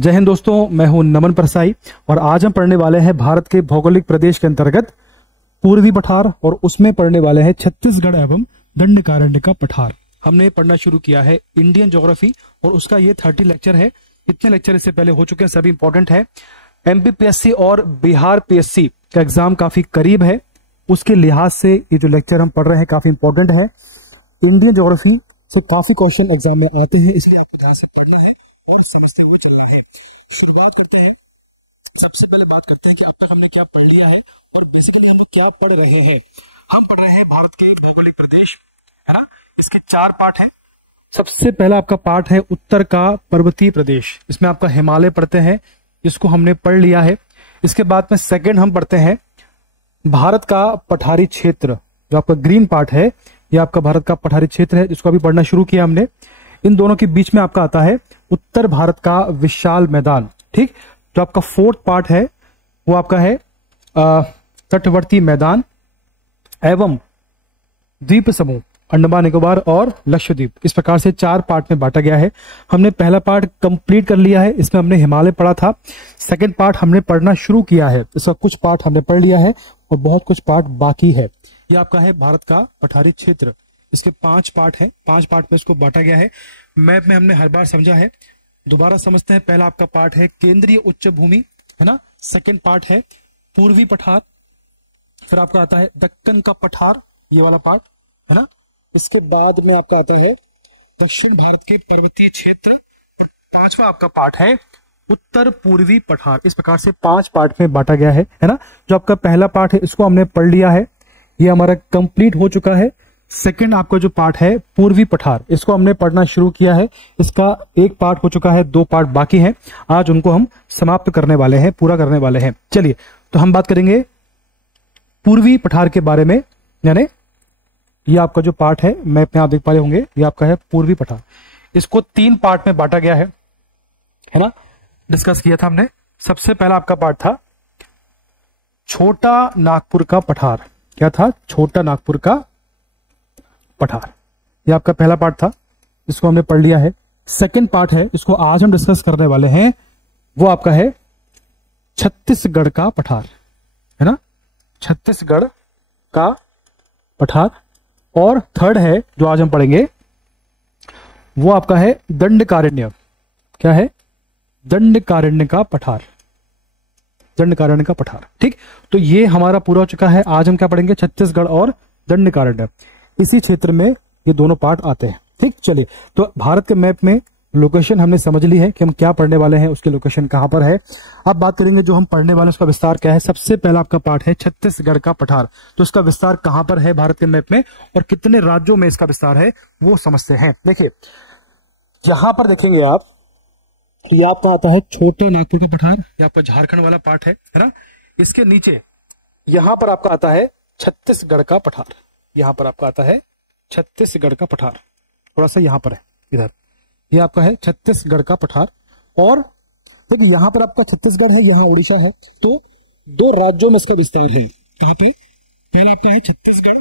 जय हिंद दोस्तों, मैं हूं नमन परसाई और आज हम पढ़ने वाले हैं भारत के भौगोलिक प्रदेश के अंतर्गत पूर्वी पठार और उसमें पढ़ने वाले हैं छत्तीसगढ़ एवं दंडकारण्य का पठार। हमने पढ़ना शुरू किया है इंडियन ज्योग्राफी और उसका ये 30 लेक्चर है। इतने लेक्चर इससे पहले हो चुके हैं, सभी इंपॉर्टेंट है। एमपीपीएससी और बिहार पीएससी का एग्जाम काफी करीब है, उसके लिहाज से ये जो लेक्चर हम पढ़ रहे हैं काफी इंपॉर्टेंट है। इंडियन ज्योग्राफी से काफी क्वेश्चन एग्जाम में आते हैं, इसलिए आपको ध्यान से पढ़ना है और समझते हुए चलना है। शुरुआत करते हैं। सबसे पहले बात करते हैं कि अब तक हमने क्या पढ़ लिया है और बेसिकली हम क्या पढ़ रहे हैं। हम पढ़ रहे हैं भारत के भौगोलिक प्रदेश, है ना। इसके 4 पार्ट है। सबसे पहला आपका पार्ट है उत्तर का पर्वतीय प्रदेश, इसमें आपका हिमालय पढ़ते हैं, इसको हमने पढ़ लिया है। इसके बाद में सेकंड हम पढ़ते हैं भारत का पठारी क्षेत्र, जो आपका ग्रीन पार्ट है, ये आपका भारत का पठारी क्षेत्र है, जिसको अभी पढ़ना शुरू किया हमने। इन दोनों के बीच में आपका आता है उत्तर भारत का विशाल मैदान, ठीक। जो आपका 4th पार्ट है वो आपका है तटवर्ती मैदान एवं द्वीप समूह, अंडमान निकोबार और लक्षद्वीप। इस प्रकार से 4 पार्ट में बांटा गया है। हमने पहला पार्ट कंप्लीट कर लिया है, इसमें हमने हिमालय पढ़ा था। सेकंड पार्ट हमने पढ़ना शुरू किया है, इसका कुछ पार्ट हमने पढ़ लिया है और बहुत कुछ पार्ट बाकी है। ये आपका है भारत का पठारी क्षेत्र, इसके 5 पार्ट हैं। 5 पार्ट में इसको बांटा गया है। मैप में हमने हर बार समझा है, दोबारा समझते हैं। पहला आपका पार्ट है केंद्रीय उच्च भूमि, है ना। सेकंड पार्ट है पूर्वी पठार, फिर आपका आता है दक्कन का पठार, ये वाला पार्ट, है ना। इसके बाद में आपका आता है दक्षिण भारत के पर्वतीय क्षेत्र और 5वां आपका पार्ट है उत्तर पूर्वी पठार। इस प्रकार से 5 पार्ट में बांटा गया है ना। जो आपका पहला पार्ट है इसको हमने पढ़ लिया है, ये हमारा कंप्लीट हो चुका है। सेकंड आपका जो पार्ट है पूर्वी पठार, इसको हमने पढ़ना शुरू किया है, इसका 1 पार्ट हो चुका है, 2 पार्ट बाकी हैं। आज उनको हम समाप्त करने वाले हैं, पूरा करने वाले हैं। चलिए, तो हम बात करेंगे पूर्वी पठार के बारे में, यानी ये आपका जो पार्ट है मैप में आप देख पा रहे होंगे, ये आपका है पूर्वी पठार। इसको 3 पार्ट में बांटा गया है ना। डिस्कस किया था हमने। सबसे पहला आपका पार्ट था छोटा नागपुर का पठार। क्या था? छोटा नागपुर का पठार, ये आपका पहला पार्ट था, इसको हमने पढ़ लिया है। सेकंड पार्ट है, इसको आज हम डिस्कस करने वाले हैं, वो आपका है छत्तीसगढ़ का पठार, है ना। छत्तीसगढ़ का पठार। और थर्ड है जो आज हम पढ़ेंगे वो आपका है दंडकारण्य। क्या है? दंडकारण्य का पठार, दंडकारण्य का पठार, ठीक। तो ये हमारा पूरा हो चुका है। आज हम क्या पढ़ेंगे? छत्तीसगढ़ और दंडकारण्य। इसी क्षेत्र में ये दोनों पार्ट आते हैं, ठीक। चलिए, तो भारत के मैप में लोकेशन हमने समझ ली है कि हम क्या पढ़ने वाले हैं, उसकी लोकेशन कहां पर है। अब बात करेंगे जो हम पढ़ने वाले हैं उसका विस्तार क्या है। सबसे पहला आपका पार्ट है छत्तीसगढ़ का पठार, तो इसका विस्तार कहां पर है भारत के मैप में और कितने राज्यों में इसका विस्तार है वो समझते हैं। देखिए, यहां पर देखेंगे आप, ये आपका आता है छोटे नागपुर का पठार, ये आपका झारखंड वाला पार्ट है ना। इसके नीचे यहां पर आपका आता है छत्तीसगढ़ का पठार, यहां पर आपका आता है छत्तीसगढ़ का पठार, थोड़ा सा यहां पर है इधर, ये आपका है छत्तीसगढ़ का पठार। और फिर यहां पर आपका छत्तीसगढ़ है, यहां उड़ीसा है, तो 2 राज्यों में इसका विस्तार है। कहां पे? पहला आपका है छत्तीसगढ़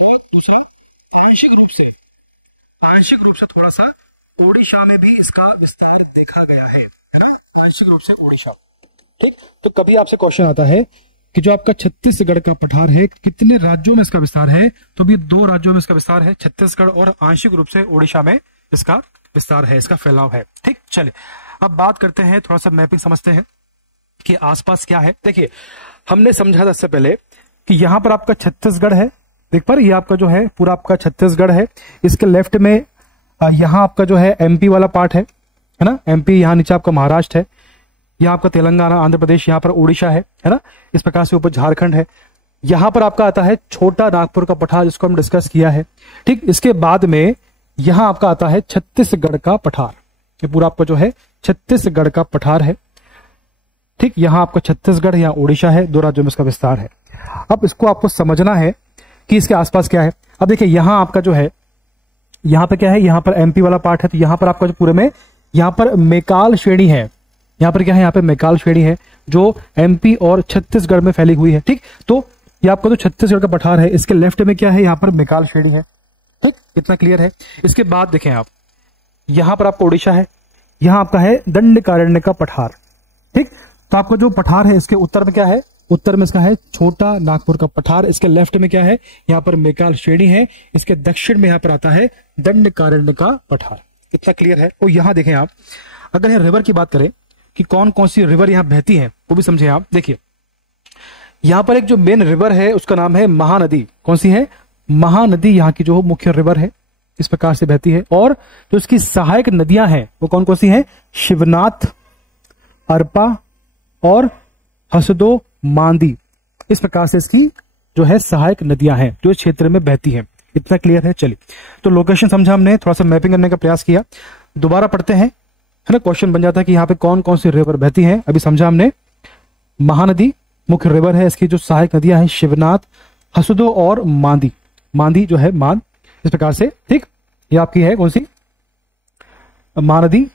और दूसरा आंशिक रूप से थोड़ा सा ओडिशा में भी इसका विस्तार देखा गया है ना। आंशिक रूप से ओडिशा, ठीक। तो कभी आपसे क्वेश्चन आता है कि जो आपका छत्तीसगढ़ का पठार है कितने राज्यों में इसका विस्तार है, तो अभी 2 राज्यों में इसका विस्तार है, छत्तीसगढ़ और आंशिक रूप से ओडिशा में इसका विस्तार है, इसका फैलाव है, ठीक। चलिए, अब बात करते हैं, थोड़ा सा मैपिंग समझते हैं कि आसपास क्या है। देखिए, हमने समझा था इससे पहले कि यहां पर आपका छत्तीसगढ़ है, देख पा रहे, ये आपका जो है पूरा आपका छत्तीसगढ़ है। इसके लेफ्ट में यहां आपका जो है एमपी वाला पार्ट है ना। एमपी, यहां नीचे आपका महाराष्ट्र है, यहाँ आपका तेलंगाना, आंध्र प्रदेश, यहाँ पर उड़ीसा है ना। इस प्रकार से ऊपर झारखंड है। यहाँ पर आपका आता है छोटा नागपुर का पठार, जिसको हम डिस्कस किया है, ठीक। इसके बाद में यहाँ आपका आता है छत्तीसगढ़ का पठार, ये पूरा आपका जो है छत्तीसगढ़ का पठार है, ठीक। यहाँ आपका छत्तीसगढ़, यहाँ उड़ीसा है, 2 राज्यों में इसका विस्तार है। अब इसको आपको समझना है कि इसके आसपास क्या है। अब देखिए, यहाँ आपका जो है, यहाँ पे क्या है, यहाँ पर एमपी वाला पार्ट है, तो यहाँ पर आपका जो पूरे में यहाँ पर मैकाल श्रेणी है, यहाँ पर क्या है, यहाँ पे मैकाल श्रेणी है जो एमपी और छत्तीसगढ़ में फैली हुई है, ठीक। तो ये आपका जो छत्तीसगढ़ का पठार है, इसके लेफ्ट में क्या है, यहाँ पर मैकाल श्रेणी है, ठीक। इतना क्लियर है। इसके बाद देखें आप, यहां पर आपका उड़ीसा है, यहाँ आपका है दंडकारण्य का पठार। ठीक, तो आपका जो पठार है इसके उत्तर में क्या है, उत्तर में इसका है छोटा नागपुर का पठार। इसके लेफ्ट में क्या है, यहाँ पर मैकाल श्रेणी है। इसके दक्षिण में यहाँ पर आता है दंडकारण्य का पठार। इतना क्लियर है। और यहाँ देखें आप, अगर यहाँ रिवर की बात करें कि कौन कौन सी रिवर यहाँ बहती है वो भी समझे आप। देखिए यहाँ पर एक जो मेन रिवर है उसका नाम है महानदी। कौन सी है, महानदी यहाँ की जो मुख्य रिवर है, इस प्रकार से बहती है। और जो इसकी सहायक नदियां हैं वो कौन कौन सी हैं, शिवनाथ, अरपा और हसदो, मांदी। इस प्रकार से इसकी जो है सहायक नदियां हैं जो इस क्षेत्र में बहती हैं। इतना क्लियर है। चलिए, तो लोकेशन समझा हमने, थोड़ा सा मैपिंग करने का प्रयास किया। दोबारा पढ़ते हैं, है ना। क्वेश्चन बन जाता है कि यहाँ पे कौन कौन सी रिवर बहती हैं। अभी समझा हमने, महानदी मुख्य रिवर है, इसकी जो सहायक नदियां हैं शिवनाथ, हसदो और मांदी। मांदी जो है मांद, इस प्रकार से। ठीक, ये आपकी है कौन सी, महानदी।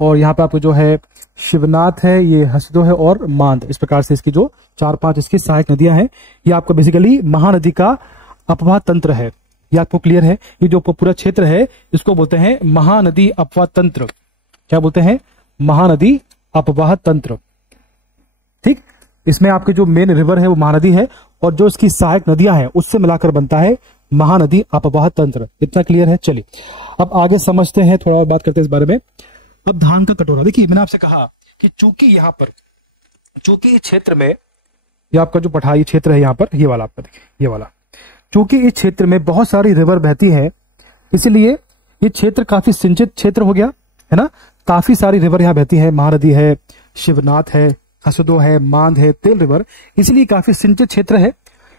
और यहाँ पे आपको जो है शिवनाथ है, ये हसदो है और मांद। इस प्रकार से इसकी जो 4-5 इसकी सहायक नदियां हैं, ये आपका बेसिकली महानदी का अपवाह तंत्र है। ये आपको क्लियर है। ये जो पूरा क्षेत्र है इसको बोलते हैं महानदी अपवाह तंत्र। क्या बोलते हैं, महानदी अपवाह तंत्र। ठीक, इसमें आपके जो मेन रिवर है वो महानदी है और जो इसकी सहायक नदियां हैं उससे मिलाकर बनता है महानदी अपवाह तंत्र। इतना क्लियर है। चलिए अब आगे समझते हैं, थोड़ा और बात करते हैं इस बारे में। अब धान का कटोरा, देखिए मैंने आपसे कहा कि चूंकि यहां पर, चूंकि इस क्षेत्र में, ये आपका जो पठारी क्षेत्र है यहाँ पर, ये वाला आपका देखिए, ये वाला, चूंकि इस क्षेत्र में बहुत सारी रिवर बहती है, इसलिए ये क्षेत्र काफी सिंचित क्षेत्र हो गया, है ना। काफी सारी रिवर यहाँ बहती है, महानदी है, शिवनाथ है, हसदो है, मांद है, तेल रिवर, इसलिए काफी सिंचित क्षेत्र है।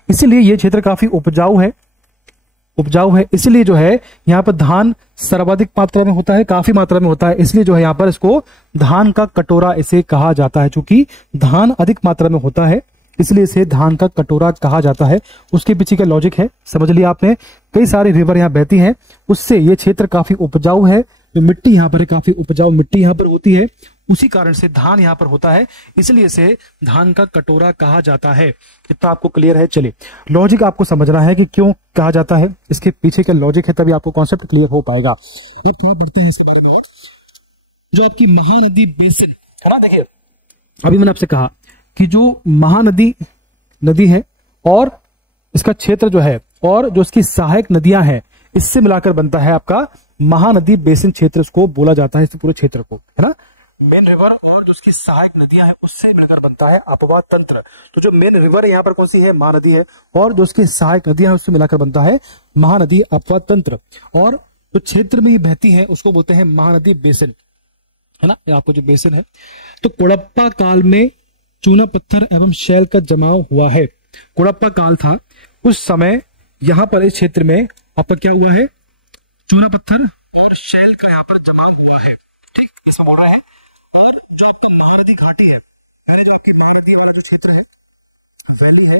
इसलिए ये क्षेत्र काफी उपजाऊ है, उपजाऊ है। इसलिए जो है यहाँ पर धान सर्वाधिक मात्रा में होता है, काफी मात्रा में होता है। इसलिए जो है यहाँ पर इसको धान का कटोरा इसे कहा जाता है। चूंकि धान अधिक मात्रा में होता है इसलिए इसे धान का कटोरा कहा जाता है। उसके पीछे का लॉजिक है, समझ लिया आपने। कई सारी रिवर यहाँ बहती हैं, उससे ये क्षेत्र काफी उपजाऊ है। जो मिट्टी यहाँ पर है, काफी उपजाऊ मिट्टी यहाँ पर होती है, उसी कारण से धान यहाँ पर होता है, इसलिए इसे धान का कटोरा कहा जाता है। इतना आपको क्लियर है। चलिए, लॉजिक आपको समझना है कि क्यों कहा जाता है, इसके पीछे का लॉजिक है, तभी आपको कॉन्सेप्ट क्लियर हो पाएगा। ये थोड़ा बढ़ते हैं इसके बारे में। और जो आपकी महानदी बेसिन है ना, देखिए अभी मैंने आपसे कहा कि जो महानदी नदी है और इसका क्षेत्र जो है और जो इसकी सहायक नदियां हैं, इससे मिलाकर बनता है आपका महानदी बेसिन क्षेत्र, उसको बोला जाता है इस पूरे क्षेत्र को, है ना। मेन रिवर और जो उसकी सहायक नदियां हैं उससे मिलकर बनता है अपवाह तंत्र। तो जो मेन रिवर है यहाँ पर कौन सी है, महानदी है, और जो उसकी सहायक नदियां हैं उससे मिलाकर बनता है महानदी अपवाह तंत्र। और जो क्षेत्र में ये बहती है उसको बोलते हैं महानदी बेसिन, है ना। ये आपको जो बेसिन है, तो कोड़प्पा काल में चूना पत्थर एवं शैल का जमाव हुआ है। कोड़प्पा काल था, उस समय यहाँ पर इस क्षेत्र में आपका क्या हुआ है, चूना पत्थर और शैल का यहाँ पर जमाव हुआ है। ठीक, इसमें बोल रहे हैं। और जो आपका महानदी घाटी है, यानी जो आपकी महानदी वाला जो क्षेत्र है, वैली है,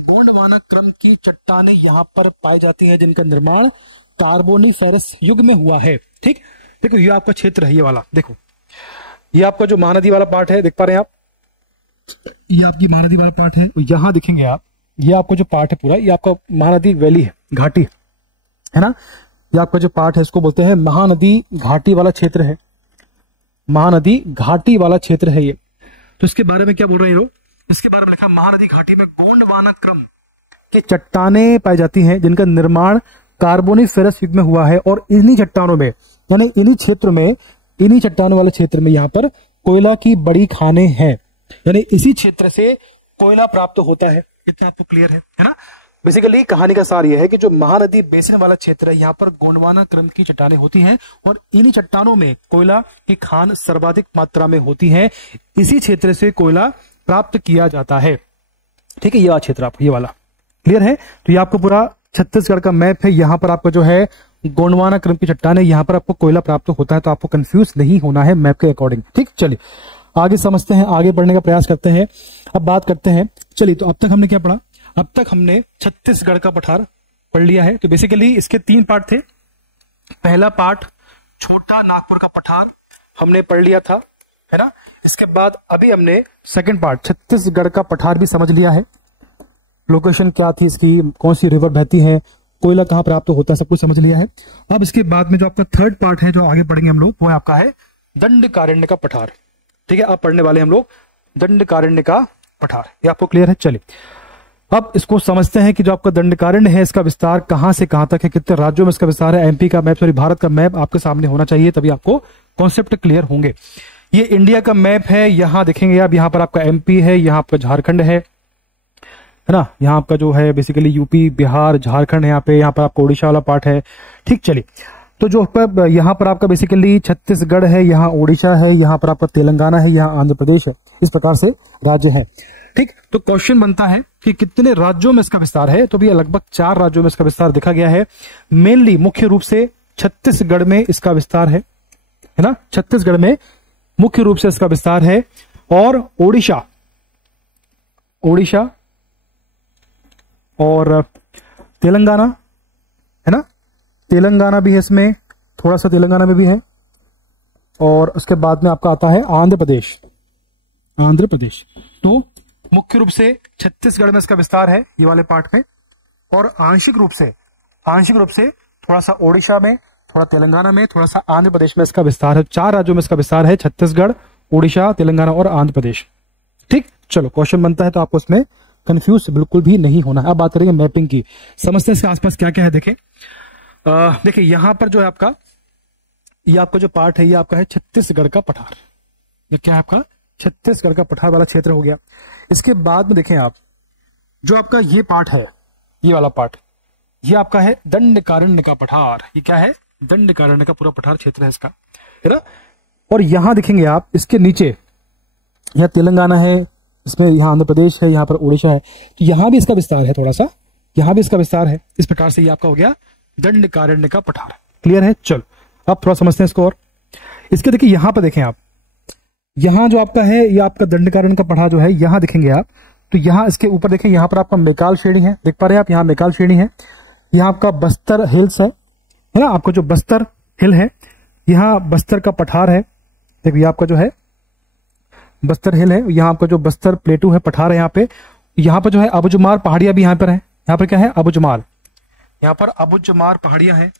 गोंडवाना क्रम की चट्टानें यहाँ पर पाई जाती है, जिनका निर्माण कार्बोनिफेरस युग में हुआ है। ठीक, देखो ये आपका क्षेत्र है, ये वाला देखो, ये आपका जो महानदी वाला पार्ट है, देख पा रहे हैं आप, ये आपकी महानदी वाला पार्ट है। यहां देखेंगे आप, ये आपको जो पार्ट है पूरा, ये आपका महानदी वैली है, घाटी है ना। ये आपका जो पार्ट है इसको बोलते हैं महानदी घाटी वाला क्षेत्र है, महानदी घाटी वाला क्षेत्र है ये। तो इसके बारे में क्या बोल रहे हैं लोग, इसके बारे में लिखा, महानदी घाटी में गोंडवाना क्रम की चट्टानें पाई जाती हैं, जिनका निर्माण कार्बोनिफेरस युग में हुआ है। और इन्हीं चट्टानों में, यानी इन्हीं क्षेत्र में, इन्हीं चट्टानों वाले क्षेत्र में यहाँ पर कोयला की बड़ी खानें हैं, यानी इसी क्षेत्र से कोयला प्राप्त होता है। इतना आपको क्लियर है ना। बेसिकली कहानी का सार यह है कि जो महानदी बेसिन वाला क्षेत्र है, यहाँ पर गोंडवाना क्रम की चट्टानें होती हैं और इन्हीं चट्टानों में कोयला की खान सर्वाधिक मात्रा में होती है। इसी क्षेत्र से कोयला प्राप्त किया जाता है। ठीक है, ये वाला क्षेत्र आपको, ये वाला क्लियर है। तो ये आपको पूरा छत्तीसगढ़ का मैप है। यहाँ पर आपका जो है गोंडवाना क्रम की चट्टानें, यहाँ पर आपको कोयला प्राप्त होता है। तो आपको कंफ्यूज नहीं होना है मैप के अकॉर्डिंग। ठीक, चलिए आगे समझते हैं, आगे बढ़ने का प्रयास करते हैं। अब बात करते हैं, चलिए तो अब तक हमने क्या पढ़ा, अब तक हमने छत्तीसगढ़ का पठार पढ़ लिया है। तो बेसिकली इसके 3 पार्ट थे। पहला पार्ट छोटा नागपुर का पठार हमने पढ़ लिया था, है ना। इसके बाद अभी हमने सेकंड पार्ट छत्तीसगढ़ का पठार भी समझ लिया है। लोकेशन क्या थी इसकी, कौन सी रिवर बहती है, कोयला कहाँ प्राप्त होता है, सब कुछ समझ लिया है। अब इसके बाद में जो आपका थर्ड पार्ट है जो आगे पढ़ेंगे हम लोग, वो आपका है दंडकारण्य का पठार। ठीक है, अब पढ़ने वाले हम लोग दंडकारण्य का पठार। ये आपको क्लियर है? चलिए अब इसको समझते हैं कि जो आपका दंडकारण्य है इसका विस्तार कहां से कहां तक है, कितने राज्यों में इसका विस्तार है। एमपी का मैप, सॉरी भारत का मैप आपके सामने होना चाहिए, तभी आपको कॉन्सेप्ट क्लियर होंगे। ये इंडिया का मैप है, यहां देखेंगे आप, यहां पर आपका एमपी है, यहां आपका झारखंड है ना, यहाँ आपका जो है बेसिकली यूपी, बिहार, झारखंड है, यहाँ पर आपका उड़ीसा वाला पार्ट है। ठीक, चलिए तो जो यहाँ पर आपका बेसिकली छत्तीसगढ़ है, यहाँ उड़ीसा है, यहाँ पर आपका तेलंगाना है, यहाँ आंध्र प्रदेश है, इस प्रकार से राज्य है। ठीक, तो क्वेश्चन बनता है कि कितने राज्यों में इसका विस्तार है, तो भैया लगभग 4 राज्यों में इसका विस्तार देखा गया है। मेनली मुख्य रूप से छत्तीसगढ़ में इसका विस्तार है ना, छत्तीसगढ़ में मुख्य रूप से इसका विस्तार है, और उड़ीसा और तेलंगाना है ना, तेलंगाना भी है इसमें, थोड़ा सा तेलंगाना में भी है, और उसके बाद में आपका आता है आंध्र प्रदेश। तो मुख्य रूप से छत्तीसगढ़ में इसका विस्तार है, ये वाले पार्ट में, और आंशिक रूप से थोड़ा सा ओडिशा में, थोड़ा तेलंगाना में, थोड़ा सा आंध्र प्रदेश में इसका विस्तार है। 4 राज्यों में इसका विस्तार है, छत्तीसगढ़, उड़ीसा, तेलंगाना और आंध्र प्रदेश। ठीक, चलो क्वेश्चन बनता है तो आपको उसमें कंफ्यूज बिल्कुल भी नहीं होना है। अब बात करेंगे मैपिंग की, समझते हैं इसके आसपास क्या क्या है। देखिए यहां पर जो है आपका, ये आपका जो पार्ट है, ये आपका है छत्तीसगढ़ का पठार। ये क्या है आपका? छत्तीसगढ़ का पठार वाला क्षेत्र हो गया। इसके बाद में देखें आप, जो आपका ये पार्ट है, ये वाला पार्ट, ये आपका है दंडकारण्य का पठार। ये क्या है? दंडकारण्य का पूरा पठार क्षेत्र है इसका, है ना। और यहां देखेंगे आप, इसके नीचे यहां तेलंगाना है, इसमें यहाँ आंध्र प्रदेश है, यहाँ पर उड़ीसा है, तो यहां भी इसका विस्तार है, थोड़ा सा यहां भी इसका विस्तार है। इस प्रकार से ये आपका हो गया दंडकारण्य का पठार। क्लियर है? चलो अब थोड़ा समझते हैं इसको। और इसके देखिए यहां पर देखें आप, यहां जो आपका है, ये आपका दंडकारण्य का पठार जो है, यहां देखेंगे आप, तो यहां इसके ऊपर देखें, यहां पर आपका मैकाल श्रेणी है, देख पा रहे हैं आप, यहाँ मैकाल श्रेणी है, यहाँ आपका बस्तर हिल्स है ना, आपका जो बस्तर हिल है, यहाँ बस्तर का पठार है। देखिए आपका जो है बस्तर हिल है, यहाँ आपका जो बस्तर प्लेटू है, पठार है यहाँ पे। यहाँ पर जो है अबुझमार पहाड़ियां भी यहाँ पर है। यहाँ पर क्या है? अबुझमार, यहाँ पर अबुझमार पहाड़ियां हैं।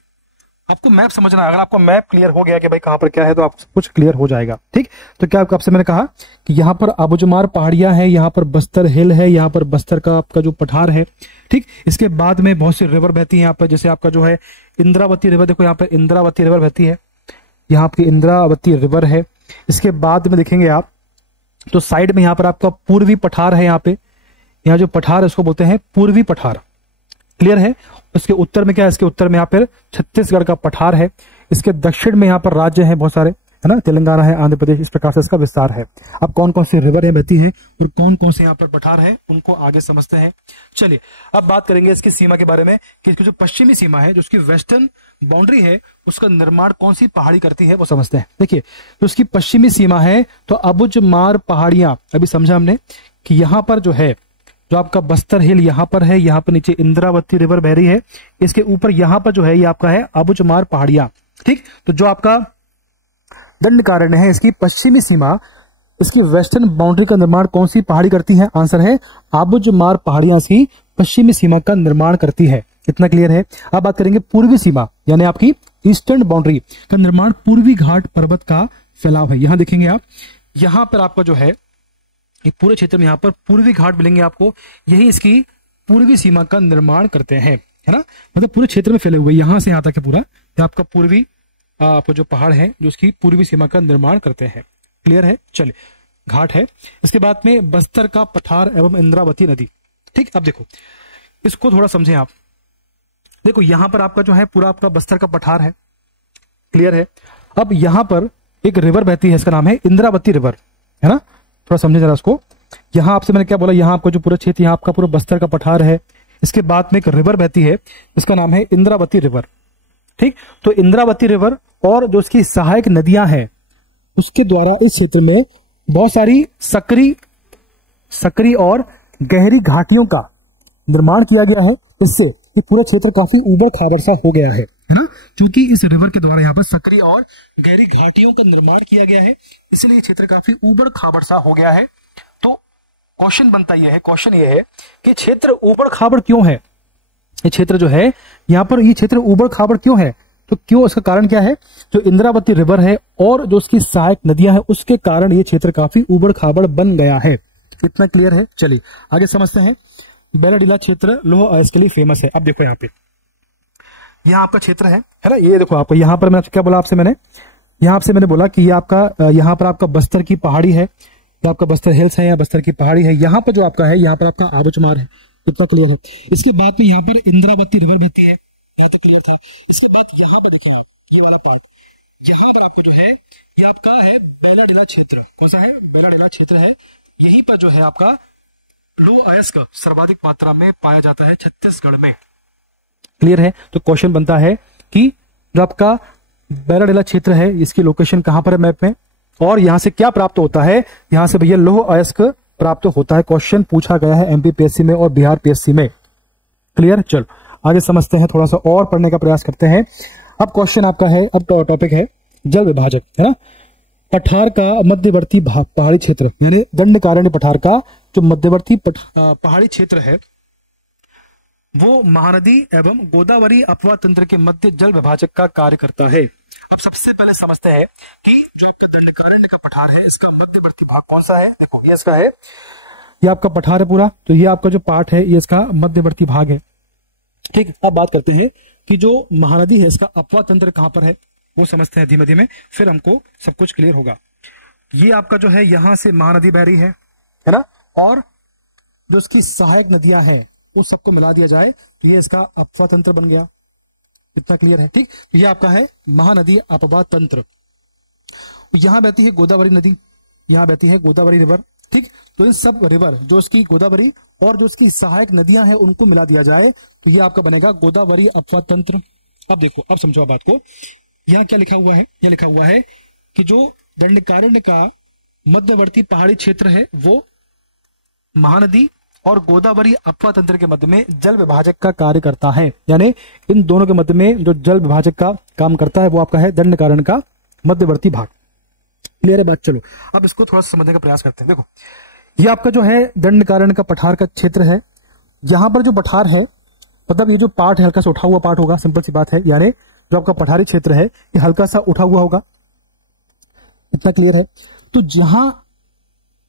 आपको मैप समझना है, अगर आपको मैप क्लियर हो गया कि भाई कहां पर क्या है, तो आप कुछ क्लियर हो जाएगा। ठीक, तो क्या आपसे मैंने कहा कि यहाँ पर अबुझमार पहाड़ियां है, यहाँ पर बस्तर हिल है, यहाँ पर बस्तर का आपका जो पठार है। ठीक, इसके बाद में बहुत सी रिवर बहती है यहाँ पर, जैसे आपका जो है इंद्रावती रिवर, देखो यहाँ पर इंद्रावती रिवर बहती है, यहाँ आपकी इंद्रावती रिवर है। इसके बाद में देखेंगे आप, तो साइड में यहाँ पर आपका पूर्वी पठार है, यहाँ पे, यहाँ जो पठार है उसको बोलते हैं पूर्वी पठार। क्लियर है? इसके उत्तर में क्या है? इसके उत्तर में यहाँ पर छत्तीसगढ़ का पठार है। इसके दक्षिण में यहाँ पर राज्य है बहुत सारे, है ना, तेलंगाना है, आंध्र प्रदेश, इस प्रकार से इसका विस्तार है। अब कौन कौन सी रिवर है बहती है और कौन कौन से यहाँ पर पठार है, उनको आगे समझते हैं। चलिए अब बात करेंगे इसकी सीमा के बारे में, कि इसकी जो पश्चिमी सीमा है, जो उसकी वेस्टर्न बाउंड्री है, उसका निर्माण कौन सी पहाड़ी करती है, वो समझते हैं। देखिए जो उसकी पश्चिमी सीमा है, तो अबुझमार पहाड़ियां, अभी समझा हमने कि यहाँ पर जो है, जो आपका बस्तर हिल यहाँ पर है, यहाँ पर नीचे इंद्रावती रिवर बह रही है, इसके ऊपर यहाँ पर जो है, ये आपका है अबुझमार पहाड़ियां। ठीक, तो जो आपका दंडकारण्य है, इसकी पश्चिमी सीमा, इसकी वेस्टर्न बाउंड्री का निर्माण कौन सी पहाड़ी करती है? आंसर है अबुझमार पहाड़ियां इसकी पश्चिमी सीमा का निर्माण करती है। इतना क्लियर है? अब बात करेंगे पूर्वी सीमा, यानी आपकी ईस्टर्न बाउंड्री का निर्माण पूर्वी घाट पर्वत का फैलाव है। यहां देखेंगे आप, यहां पर आपका जो है, ये पूरे क्षेत्र में यहाँ पर पूर्वी घाट मिलेंगे आपको, यही इसकी पूर्वी सीमा का निर्माण करते हैं, है ना, मतलब पूरे क्षेत्र में फैले हुए, यहां से यहाँ तक है पूरा, आपका पूर्वी आपको जो पहाड़ है, जो उसकी पूर्वी सीमा का निर्माण करते हैं। क्लियर है? चलिए, घाट है। इसके बाद में बस्तर का पठार एवं इंद्रावती नदी। ठीक, अब देखो इसको थोड़ा समझें आप। देखो यहां पर आपका जो है पूरा आपका बस्तर का पठार है। क्लियर है? अब यहां पर एक रिवर बहती है, इसका नाम है इंद्रावती रिवर, है ना, थोड़ा समझे जरा उसको। यहां आपसे मैंने क्या बोला, यहां आपका जो पूरा क्षेत्र, यहाँ आपका पूरा बस्तर का पठार है। इसके बाद में एक रिवर बहती है, इसका नाम है इंद्रावती रिवर। ठीक, तो इंद्रावती रिवर और जो उसकी सहायक नदियां हैं, उसके द्वारा इस क्षेत्र में बहुत सारी सकरी और गहरी घाटियों का निर्माण किया गया है। इससे ये पूरा क्षेत्र काफी ऊबड़ खाबड़ सा हो गया है ना, क्योंकि इस रिवर के द्वारा यहाँ पर सकरी और गहरी घाटियों का निर्माण किया गया है, इसलिए ये क्षेत्र काफी ऊबड़ खाबड़ सा हो गया है। तो क्वेश्चन बनता यह है, क्वेश्चन ये है कि क्षेत्र ऊबड़ खाबड़ क्यों है? ये क्षेत्र जो है यहाँ पर, ये क्षेत्र ऊबड़ खाबड़ क्यों है? तो क्यों, इसका कारण क्या है? जो इंद्रावती रिवर है और जो उसकी सहायक नदियां हैं उसके कारण ये क्षेत्र काफी उबड़ खाबड़ बन गया है। इतना क्लियर है? चलिए आगे समझते हैं। बैलाडीला क्षेत्र लौह अयस्क के लिए फेमस है। अब देखो यहाँ पे, यहाँ आपका क्षेत्र है ना, ये देखो आपको यहाँ पर मैं क्या बोला आपसे, मैंने बोला कि ये आपका यहाँ पर आपका बस्तर की पहाड़ी है, तो आपका बस्तर हिल्स है या बस्तर की पहाड़ी है। यहाँ पर जो आपका है, यहाँ पर आपका आबोचमार है। इतना क्लियर है? इसके बाद में यहाँ पर इंद्रावती रिवर बहती है, यहाँ तो क्लियर था। इसके बाद यहाँ पर देखें आप, ये वाला पार्ट, यहाँ पर आपको जो है ये आपका है बैलाडीला क्षेत्र। कौन सा है? बैलाडीला क्षेत्र है। यहीं पर जो है आपका लौह अयस्क सर्वाधिक मात्रा में पाया जाता है छत्तीसगढ़ में। क्लियर है? तो क्वेश्चन बनता है कि जो आपका बैलाडीला क्षेत्र है इसकी लोकेशन कहां पर है मैप में, और यहां से क्या प्राप्त होता है? यहां से भैया लौह अयस्क प्राप्त होता है। क्वेश्चन पूछा गया है एमपीपीएससी में और बिहार पीएससी में। क्लियर? चलो आगे समझते हैं, थोड़ा सा और पढ़ने का प्रयास करते हैं। अब क्वेश्चन आपका है, अब टॉपिक है जल विभाजक, है ना। पठार का मध्यवर्ती पहाड़ी क्षेत्र, यानी दंडकारण्य पठार का जो मध्यवर्ती पहाड़ी क्षेत्र है वो महानदी एवं गोदावरी अपवा तंत्र के मध्य जल विभाजक का कार्य करता है। अब सबसे पहले समझते हैं कि जो आपका दंडकारण्य का पठार है इसका मध्यवर्ती भाग कौन सा है। देखो ये इसका है, ये आपका पठार है पूरा, तो ये आपका जो पार्ट है ये इसका मध्यवर्ती भाग है। ठीक, अब बात करते हैं कि जो महानदी है इसका अपवा तंत्र कहां पर है, वो समझते हैं धीमे धीमे, फिर हमको सब कुछ क्लियर होगा। ये आपका जो है यहां से महानदी बह रही है ना, और जो इसकी सहायक नदियां हैं उस सबको मिला दिया जाए तो ये इसका अपवा तंत्र बन गया। इतना क्लियर है? ठीक, ये आपका है महानदी अपवा तंत्र। यहां बहती है गोदावरी नदी, यहां बहती है गोदावरी रिवर। ठीक, तो इन सब रिवर जो इसकी गोदावरी और जो इसकी सहायक नदियां हैं उनको मिला दिया जाए तो ये आपका बनेगा गोदावरी अपवा तंत्र। अब देखो, अब समझो बात को। यहां क्या लिखा हुआ है? यह लिखा हुआ है कि जो दंडकारण्य का मध्यवर्ती पहाड़ी क्षेत्र है वो महानदी और गोदावरी अपवा तंत्र के मध्य में जल विभाजक का कार्य करता है, यानी इन दोनों के मध्य में जो जल विभाजक का काम करता है वो आपका है दंडकारण्य का मध्यवर्ती भाग। क्लियर है बात? चलो अब इसको थोड़ा सा समझने का प्रयास करते हैं। देखो ये आपका जो है दंडकारण्य का पठार का क्षेत्र है। यहां पर जो पठार है, मतलब ये जो पार्ट है हल्का सा उठा हुआ पार्ट होगा, सिंपल सी बात है, यानी जो आपका पठारी क्षेत्र है ये हल्का सा उठा हुआ होगा। इतना क्लियर है? तो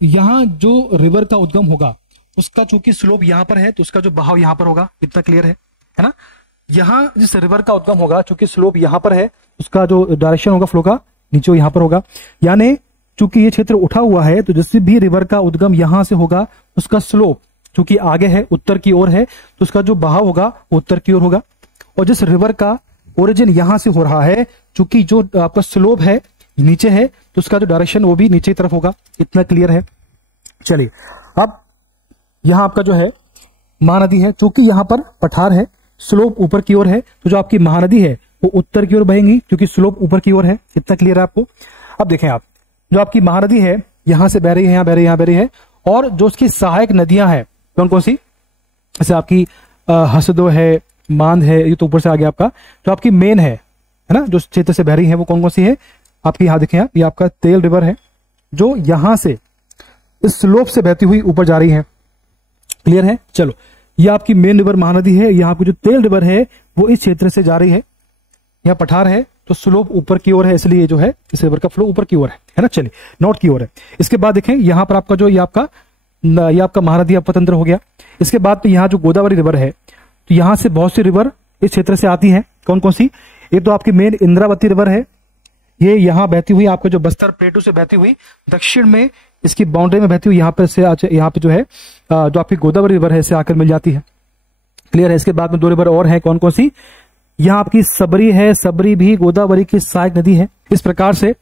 यहां जो रिवर का उद्गम होगा उसका चूंकि स्लोप यहां पर है तो उसका जो बहाव यहां पर होगा। इतना क्लियर है ना? यहां जिस रिवर का उद्गम होगा चूंकि स्लोप यहां पर है, उसका जो डायरेक्शन होगा फ्लो का नीचे यहां पर होगा। यानी चूंकि ये क्षेत्र उठा हुआ है तो जिस भी रिवर का उद्गम यहां से होगा उसका स्लोप चूंकि आगे है, उत्तर की ओर है, तो उसका जो बहाव होगा वो उत्तर की ओर होगा। और जिस रिवर का ओरिजिन यहां से हो रहा है, चूंकि जो आपका स्लोप है नीचे है तो उसका जो डायरेक्शन वो भी नीचे की तरफ होगा। इतना क्लियर है? चलिए अब यहां आपका जो है महानदी है, चूंकि यहां पर पठार है, स्लोप ऊपर की ओर है, तो जो आपकी महानदी है वो उत्तर की ओर बहेंगी क्योंकि स्लोप ऊपर की ओर है। इतना क्लियर है आपको? अब देखें आप, जो आपकी महानदी है यहां से बह रही है, यहां बह रही है, यहां बह रही है, और जो उसकी सहायक नदियां हैं कौन कौन सी, जैसे आपकी हसदो है, मांद है, ये तो ऊपर से आ गया आपका। जो आपकी मेन है ना, जो क्षेत्र से बह रही है वो कौन कौन सी है आपकी, यहां देखें आप, ये आपका तेल रिवर है जो यहां से इस स्लोप से बहती हुई ऊपर जा रही है। क्लियर है? चलो ये आपकी मेन रिवर महानदी है, यहाँ की जो तेल रिवर है वो इस क्षेत्र से जा रही है। यहाँ पठार है तो स्लोप ऊपर की ओर है, इसलिए जो है इस रिवर का फ्लो ऊपर की ओर है ना। चलिए नॉर्थ की ओर है। इसके बाद देखें यहाँ पर आपका जो ये आपका महानदी अपवा तंत्र हो गया। इसके बाद यहाँ जो गोदावरी रिवर है तो यहाँ से बहुत सी रिवर इस क्षेत्र से आती है। कौन कौन सी? एक तो आपकी मेन इंद्रावती रिवर है, ये यहाँ बहती हुई आपको जो बस्तर प्लेटू से बहती हुई दक्षिण में इसकी बाउंड्री में बहती हुई यहाँ पे जो है जो आपकी गोदावरी रिवर है इसे आकर मिल जाती है। क्लियर है? इसके बाद में दो रिवर और है, कौन कौन सी? यहाँ आपकी सबरी है, सबरी भी गोदावरी की सहायक नदी है। इस प्रकार से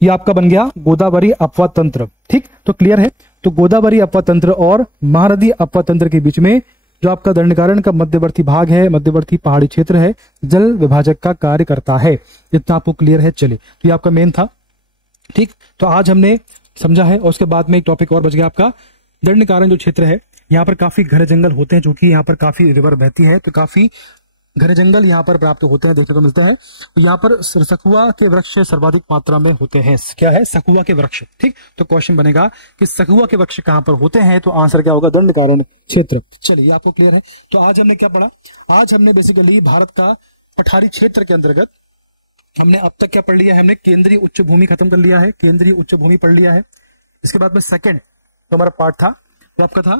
ये आपका बन गया गोदावरी अपवा तंत्र। ठीक, तो क्लियर है? तो गोदावरी अपवा तंत्र और महानदी अपवा तंत्र के बीच में जो आपका दंडकारण्य का मध्यवर्ती भाग है, मध्यवर्ती पहाड़ी क्षेत्र है, जल विभाजक का कार्य करता है। इतना आपको क्लियर है? चलिए, तो ये आपका मेन था। ठीक, तो आज हमने समझा है, और उसके बाद में एक टॉपिक और बच गया आपका दंडकारण्य जो क्षेत्र है, यहाँ पर काफी घने जंगल होते हैं, क्योंकि यहाँ पर काफी रिवर बहती है तो काफी घने जंगल यहाँ पर प्राप्त होते हैं, देखने को मिलता है। तो यहाँ पर सखुआ के वृक्ष सर्वाधिक मात्रा में होते हैं। क्या है? सखुआ के वृक्ष। ठीक, तो क्वेश्चन बनेगा कि सखुआ के वृक्ष कहाँ पर होते हैं, तो आंसर क्या होगा? दंडकारण्य क्षेत्र। चलिए, आपको क्लियर है? तो आज हमने क्या पढ़ा? आज हमने बेसिकली भारत का पठारी क्षेत्र के अंतर्गत हमने अब तक क्या पढ़ लिया है? हमने केंद्रीय उच्च भूमि खत्म कर लिया है, केंद्रीय उच्च भूमि पढ़ लिया है। इसके बाद में सेकंड जो हमारा पार्ट था वो आपका था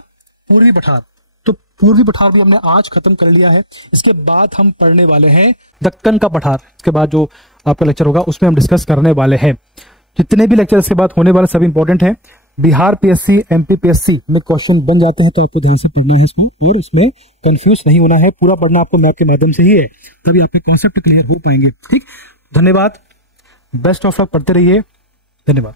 पूर्वी पठार। तो पूर्वी पठार भी हमने आज खत्म कर लिया है। इसके बाद हम पढ़ने वाले हैं दक्कन का पठार। इसके बाद जो आपका लेक्चर होगा उसमें हम डिस्कस करने वाले हैं। जितने भी लेक्चर इसके बाद होने वाले सब इंपॉर्टेंट है। बिहार पीएससी, एमपी पीएससी में क्वेश्चन बन जाते हैं, तो आपको ध्यान से पढ़ना है इसको और इसमें कंफ्यूज नहीं होना है। पूरा पढ़ना आपको मैप के माध्यम से ही है, तभी आपके कॉन्सेप्ट क्लियर हो पाएंगे। ठीक, धन्यवाद, बेस्ट ऑफ लक, पढ़ते रहिए, धन्यवाद।